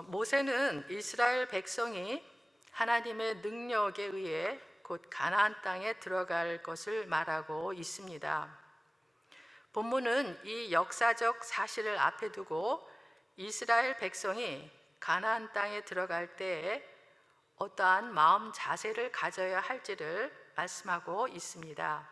모세는 이스라엘 백성이 하나님의 능력에 의해 곧 가나안 땅에 들어갈 것을 말하고 있습니다. 본문은 이 역사적 사실을 앞에 두고 이스라엘 백성이 가나안 땅에 들어갈 때에 어떠한 마음 자세를 가져야 할지를 말씀하고 있습니다.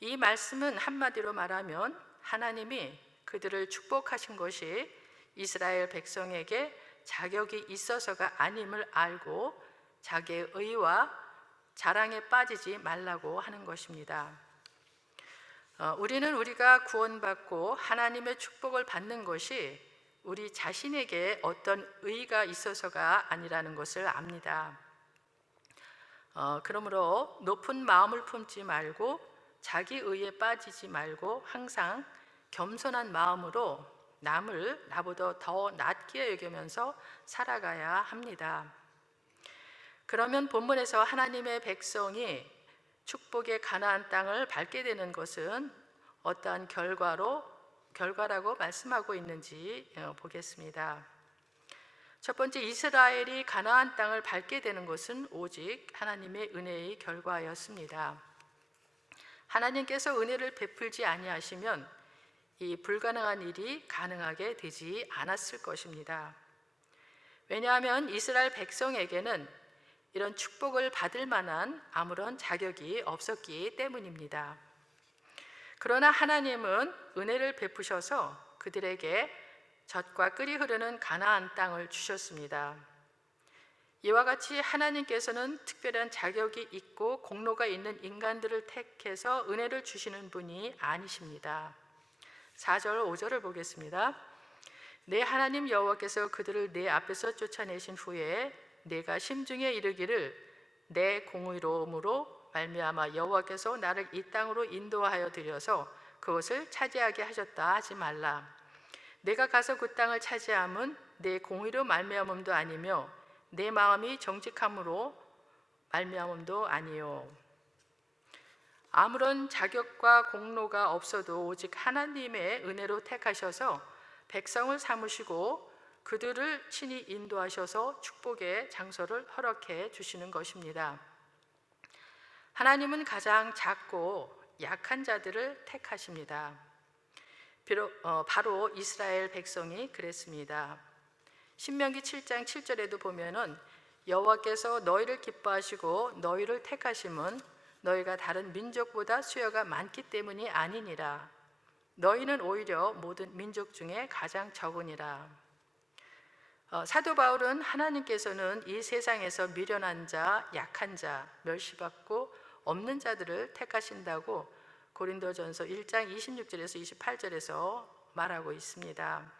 이 말씀은 한마디로 말하면 하나님이 그들을 축복하신 것이 이스라엘 백성에게 자격이 있어서가 아님을 알고 자기의 의와 자랑에 빠지지 말라고 하는 것입니다. 우리는 우리가 구원받고 하나님의 축복을 받는 것이 우리 자신에게 어떤 의가 있어서가 아니라는 것을 압니다. 그러므로 높은 마음을 품지 말고 자기 의에 빠지지 말고 항상 겸손한 마음으로 남을 나보다 더 낮게 여기면서 살아가야 합니다. 그러면 본문에서 하나님의 백성이 축복의 가나안 땅을 밟게 되는 것은 어떠한 결과라고 말씀하고 있는지 보겠습니다. 첫 번째, 이스라엘이 가나안 땅을 밟게 되는 것은 오직 하나님의 은혜의 결과였습니다. 하나님께서 은혜를 베풀지 아니하시면 이 불가능한 일이 가능하게 되지 않았을 것입니다. 왜냐하면 이스라엘 백성에게는 이런 축복을 받을 만한 아무런 자격이 없었기 때문입니다. 그러나 하나님은 은혜를 베푸셔서 그들에게 젖과 꿀이 흐르는 가나안 땅을 주셨습니다. 이와 같이 하나님께서는 특별한 자격이 있고 공로가 있는 인간들을 택해서 은혜를 주시는 분이 아니십니다. 4절 5절을 보겠습니다. 내 하나님 여호와께서 그들을 내 앞에서 쫓아내신 후에 내가 심중에 이르기를 내 공의로움으로 말미암아 여호와께서 나를 이 땅으로 인도하여 들여서 그것을 차지하게 하셨다 하지 말라. 내가 가서 그 땅을 차지함은 내 공의로 말미암음도 아니며 내 마음이 정직함으로 말미암음도 아니요. 아무런 자격과 공로가 없어도 오직 하나님의 은혜로 택하셔서 백성을 삼으시고 그들을 친히 인도하셔서 축복의 장소를 허락해 주시는 것입니다. 하나님은 가장 작고 약한 자들을 택하십니다. 바로 이스라엘 백성이 그랬습니다. 신명기 7장 7절에도 보면은 여호와께서 너희를 기뻐하시고 너희를 택하심은 너희가 다른 민족보다 수여가 많기 때문이 아니니라. 너희는 오히려 모든 민족 중에 가장 적으니라. 사도 바울은 하나님께서는 이 세상에서 미련한 자, 약한 자, 멸시받고 없는 자들을 택하신다고 고린도전서 1장 26절에서 28절에서 말하고 있습니다.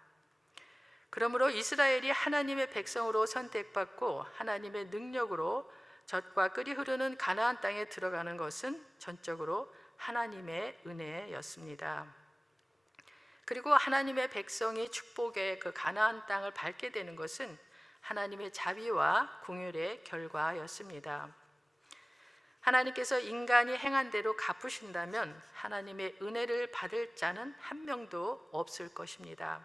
그러므로 이스라엘이 하나님의 백성으로 선택받고 하나님의 능력으로 젖과 꿀이 흐르는 가나안 땅에 들어가는 것은 전적으로 하나님의 은혜였습니다. 그리고 하나님의 백성이 축복의 그 가나안 땅을 밟게 되는 것은 하나님의 자비와 긍휼의 결과였습니다. 하나님께서 인간이 행한 대로 갚으신다면 하나님의 은혜를 받을 자는 한 명도 없을 것입니다.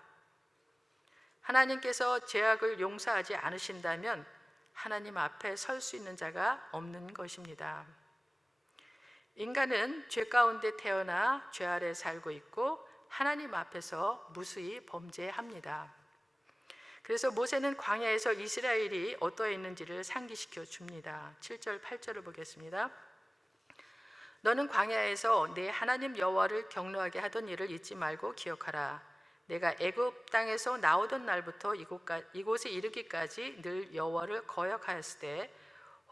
하나님께서 죄악을 용서하지 않으신다면 하나님 앞에 설 수 있는 자가 없는 것입니다. 인간은 죄 가운데 태어나 죄 아래 살고 있고 하나님 앞에서 무수히 범죄합니다. 그래서 모세는 광야에서 이스라엘이 어떠했는지를 상기시켜 줍니다. 7절 8절을 보겠습니다. 너는 광야에서 내 하나님 여호와를 경노하게 하던 일을 잊지 말고 기억하라. 내가 애굽 땅에서 나오던 날부터 이곳에 이르기까지 늘 여호와를 거역하였을 때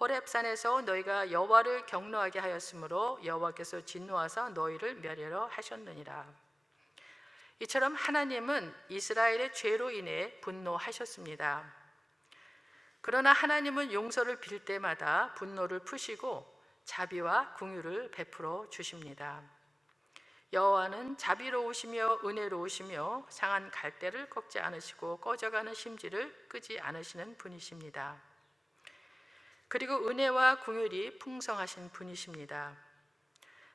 호렙산에서 너희가 여호와를 경노하게 하였으므로 여호와께서 진노하사 너희를 멸하려 하셨느니라. 이처럼 하나님은 이스라엘의 죄로 인해 분노하셨습니다. 그러나 하나님은 용서를 빌 때마다 분노를 푸시고 자비와 긍휼을 베풀어 주십니다. 여호와는 자비로우시며 은혜로우시며 상한 갈대를 꺾지 않으시고 꺼져가는 심지를 끄지 않으시는 분이십니다. 그리고 은혜와 긍휼이 풍성하신 분이십니다.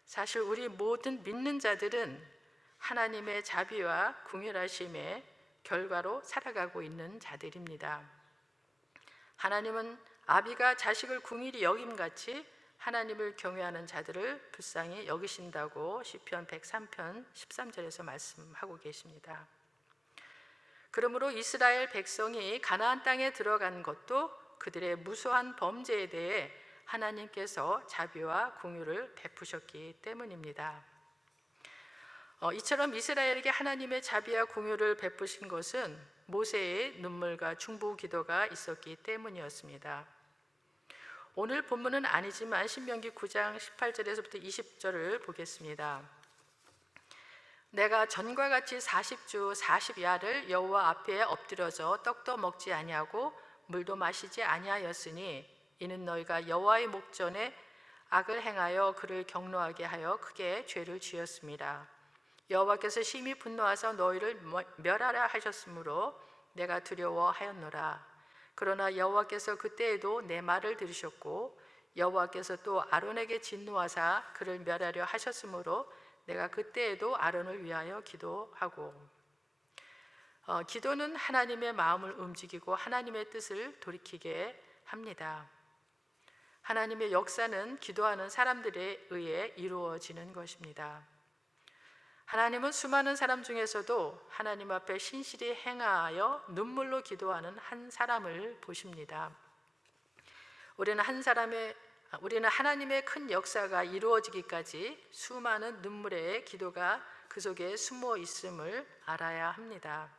사실 우리 모든 믿는 자들은 하나님의 자비와 긍휼하심에 결과로 살아가고 있는 자들입니다. 하나님은 아비가 자식을 궁일이 여김같이 하나님을 경외하는 자들을 불쌍히 여기신다고 시편 103편 13절에서 말씀하고 계십니다. 그러므로 이스라엘 백성이 가나안 땅에 들어간 것도 그들의 무수한 범죄에 대해 하나님께서 자비와 긍휼을 베푸셨기 때문입니다. 이처럼 이스라엘에게 하나님의 자비와 긍휼을 베푸신 것은 모세의 눈물과 중보 기도가 있었기 때문이었습니다. 오늘 본문은 아니지만 신명기 9장 18절에서부터 20절을 보겠습니다. 내가 전과 같이 40주 40야를 여호와 앞에 엎드려져 떡도 먹지 아니하고 물도 마시지 아니하였으니 이는 너희가 여호와의 목전에 악을 행하여 그를 경노하게 하여 크게 죄를 지었습니다. 여호와께서 심히 분노하사 너희를 멸하라 하셨으므로 내가 두려워하였노라. 그러나 여호와께서 그때에도 내 말을 들으셨고 여호와께서 또 아론에게 진노하사 그를 멸하려 하셨으므로 내가 그때에도 아론을 위하여 기도하고. 기도는 하나님의 마음을 움직이고 하나님의 뜻을 돌이키게 합니다. 하나님의 역사는 기도하는 사람들에 의해 이루어지는 것입니다. 하나님은 수많은 사람 중에서도 하나님 앞에 신실히 행하여 눈물로 기도하는 한 사람을 보십니다. 우리는 하나님의 큰 역사가 이루어지기까지 수많은 눈물의 기도가 그 속에 숨어 있음을 알아야 합니다.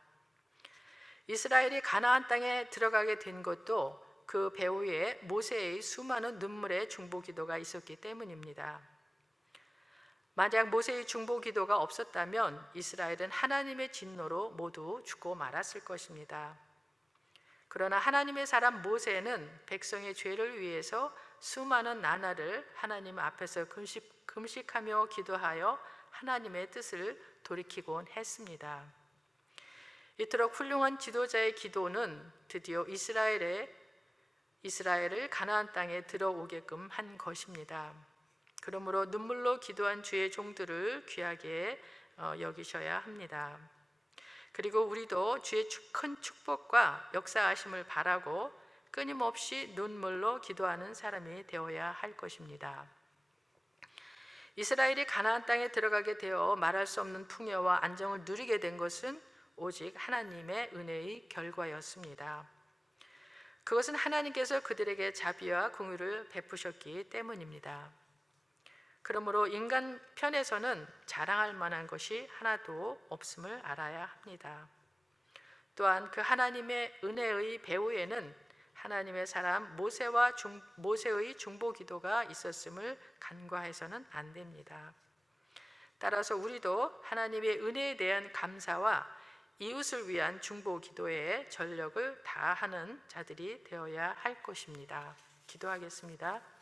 이스라엘이 가나안 땅에 들어가게 된 것도 그 배후에 모세의 수많은 눈물의 중보 기도가 있었기 때문입니다. 만약 모세의 중보 기도가 없었다면 이스라엘은 하나님의 진노로 모두 죽고 말았을 것입니다. 그러나 하나님의 사람 모세는 백성의 죄를 위해서 수많은 나날을 하나님 앞에서 금식하며 기도하여 하나님의 뜻을 돌이키곤 했습니다. 이토록 훌륭한 지도자의 기도는 드디어 이스라엘을 가나안 땅에 들어오게끔 한 것입니다. 그러므로 눈물로 기도한 주의 종들을 귀하게 여기셔야 합니다. 그리고 우리도 주의 큰 축복과 역사하심을 바라고 끊임없이 눈물로 기도하는 사람이 되어야 할 것입니다. 이스라엘이 가나안 땅에 들어가게 되어 말할 수 없는 풍요와 안정을 누리게 된 것은 오직 하나님의 은혜의 결과였습니다. 그것은 하나님께서 그들에게 자비와 긍휼을 베푸셨기 때문입니다. 그러므로 인간 편에서는 자랑할 만한 것이 하나도 없음을 알아야 합니다. 또한 그 하나님의 은혜의 배후에는 하나님의 사람 모세의 중보 기도가 있었음을 간과해서는 안 됩니다. 따라서 우리도 하나님의 은혜에 대한 감사와 이웃을 위한 중보 기도에 전력을 다하는 자들이 되어야 할 것입니다. 기도하겠습니다.